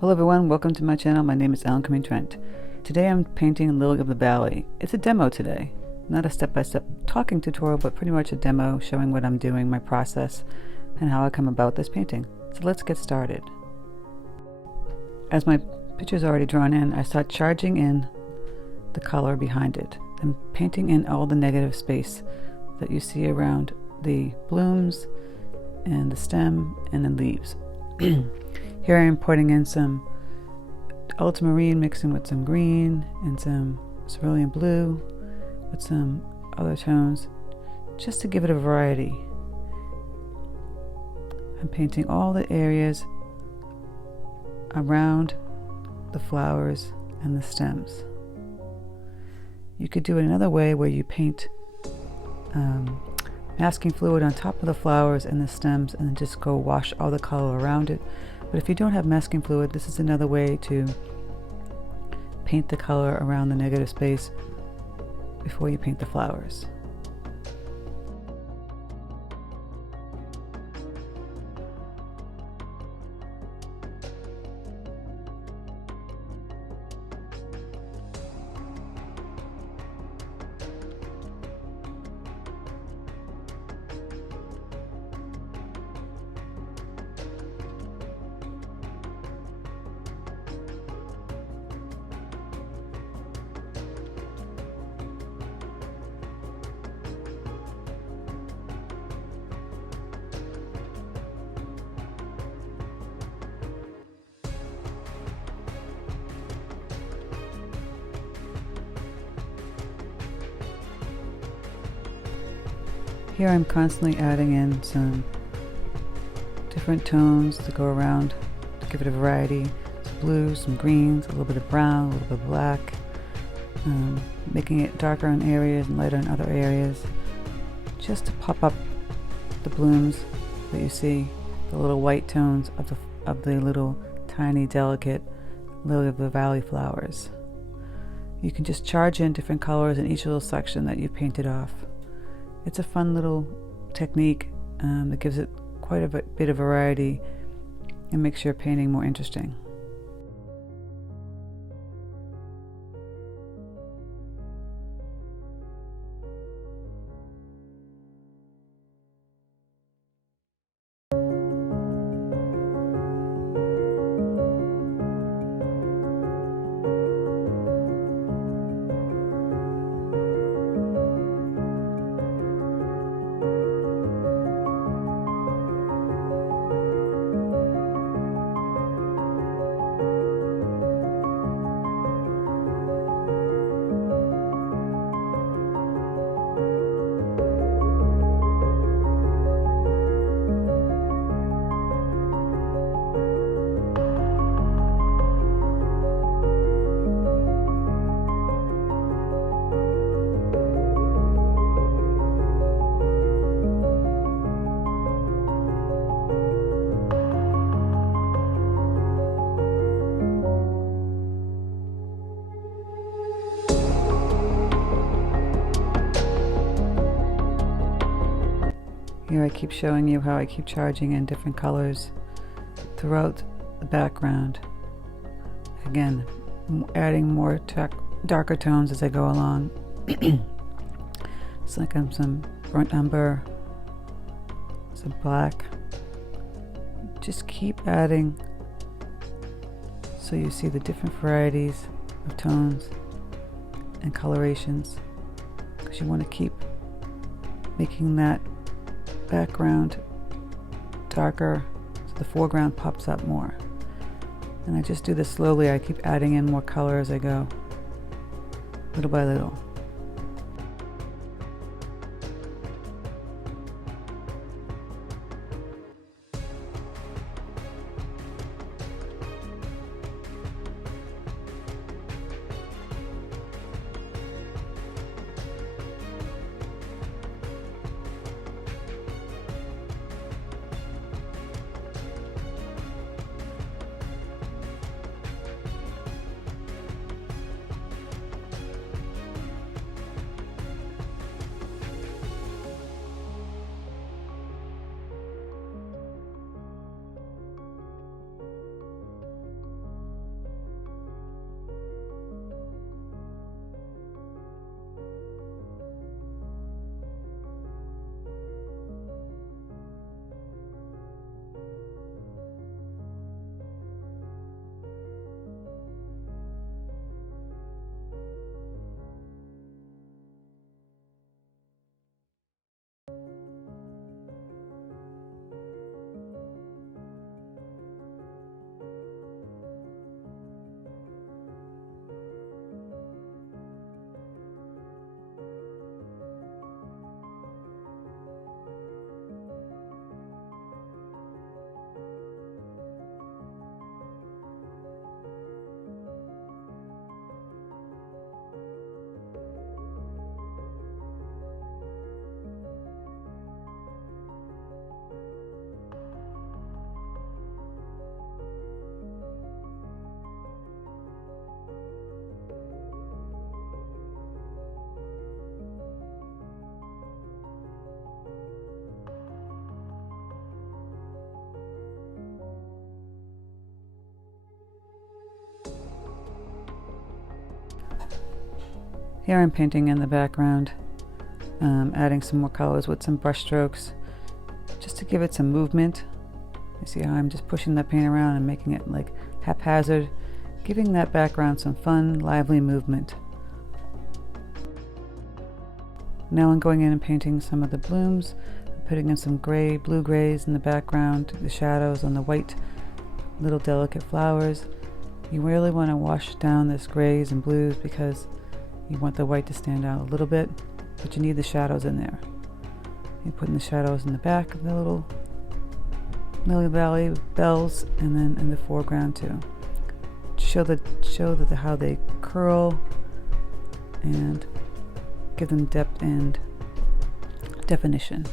Hello everyone, welcome to my channel. My name is Crimi-Trent. Today I'm painting Lily of the Valley. It's a demo today. Not a step-by-step talking tutorial, but pretty much a demo showing what I'm doing, my process, and how I come about this painting. So let's get started. As my picture's already drawn in, I start charging in the color behind it. I'm painting in all the negative space that you see around the blooms and the stem and the leaves. Here I am putting in some ultramarine mixing with some green and some cerulean blue with some other tones just to give it a variety. I'm painting all the areas around the flowers and the stems. You could do it another way where you paint masking fluid on top of the flowers and the stems and then just go wash all the color around it. But if you don't have masking fluid, this is another way to paint the color around the negative space before you paint the flowers. Here I'm constantly adding in some different tones to go around to give it a variety. Some blues, some greens, a little bit of brown, a little bit of black, making it darker in areas and lighter in other areas, just to pop up the blooms that you see, the little white tones of the little tiny delicate Lily of the Valley flowers. You can just charge in different colors in each little section that you painted off. It's a fun little technique that gives it quite a bit of variety and makes your painting more interesting. Here I keep showing you how I keep charging in different colors throughout the background. Again, adding more darker tones as I go along. It's like some burnt umber, some black. Just keep adding so you see the different varieties of tones and colorations, because you want to keep making that background darker so the foreground pops up more. And I just do this slowly. I keep adding in more color as I go, little by little. Here I'm painting in the background, adding some more colors with some brush strokes, just to give it some movement. You see how I'm just pushing that paint around and making it like haphazard, giving that background some fun, lively movement. Now I'm going in and painting some of the blooms, putting in some gray, blue grays in the background, the shadows on the white, little delicate flowers. You really want to wash down this grays and blues because you want the white to stand out a little bit, but you need the shadows in there. You're putting the shadows in the back of the little Lily Valley bells, and then in the foreground too. Show how they curl and give them depth and definition.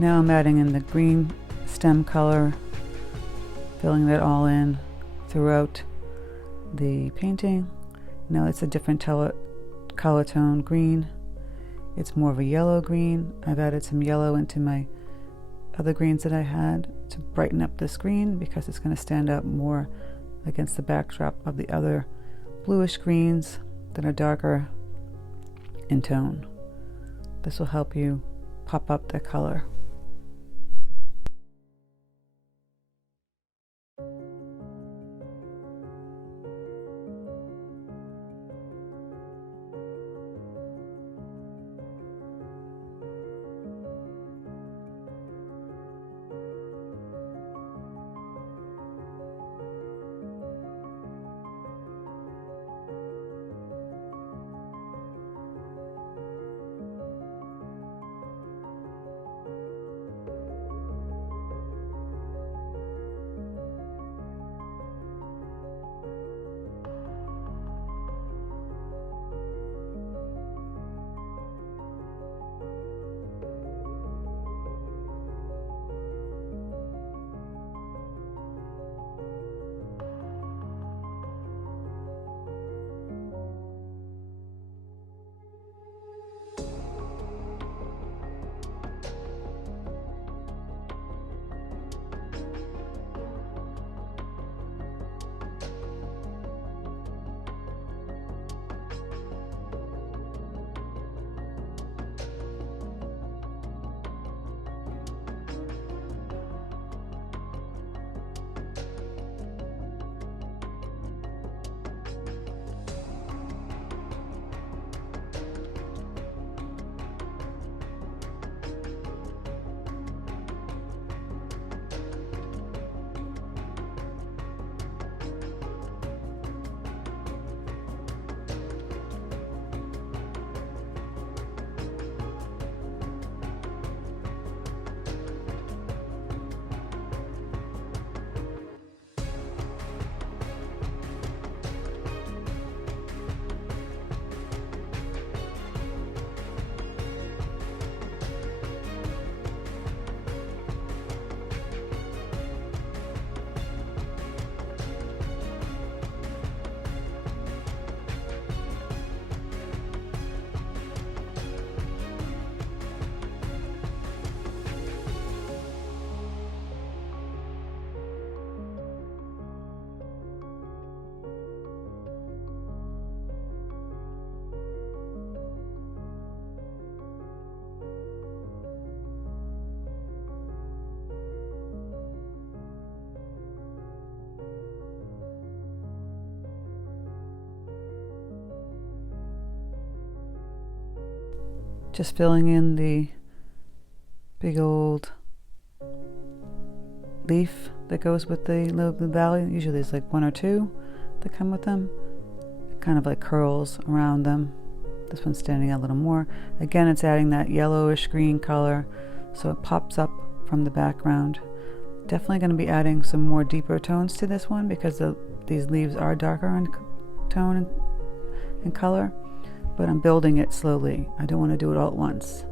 Now I'm adding in the green stem color, filling that all in throughout the painting. Now it's a different color tone green. It's more of a yellow green. I've added some yellow into my other greens that I had to brighten up this green because it's going to stand out more against the backdrop of the other bluish greens that are darker in tone. This will help you pop up the color. Just filling in the big old leaf that goes with the Lily Valley. Usually there's like one or two that come with them. It kind of like curls around them. This one's standing out a little more. Again, it's adding that yellowish green color so it pops up from the background. Definitely going to be adding some more deeper tones to this one because these leaves are darker in tone and color. But I'm building it slowly. I don't want to do it all at once.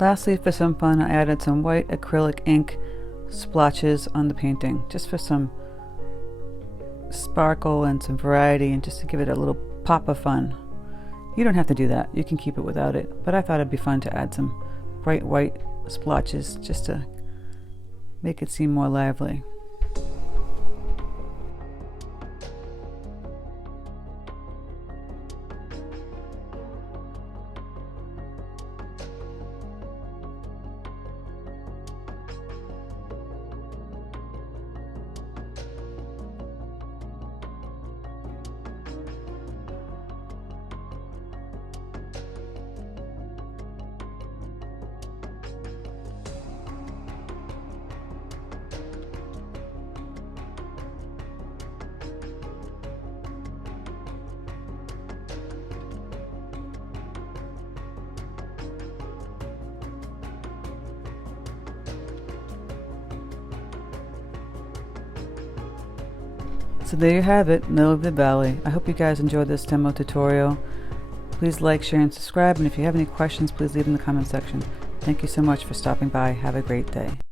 Lastly, for some fun, I added some white acrylic ink splotches on the painting, just for some sparkle and some variety, and just to give it a little pop of fun. You don't have to do that, you can keep it without it, but I thought it'd be fun to add some bright white splotches just to make it seem more lively. So there you have it, Middle of the Valley. I hope you guys enjoyed this demo tutorial. Please like, share, and subscribe, and if you have any questions, please leave in the comment section. Thank you so much for stopping by. Have a great day.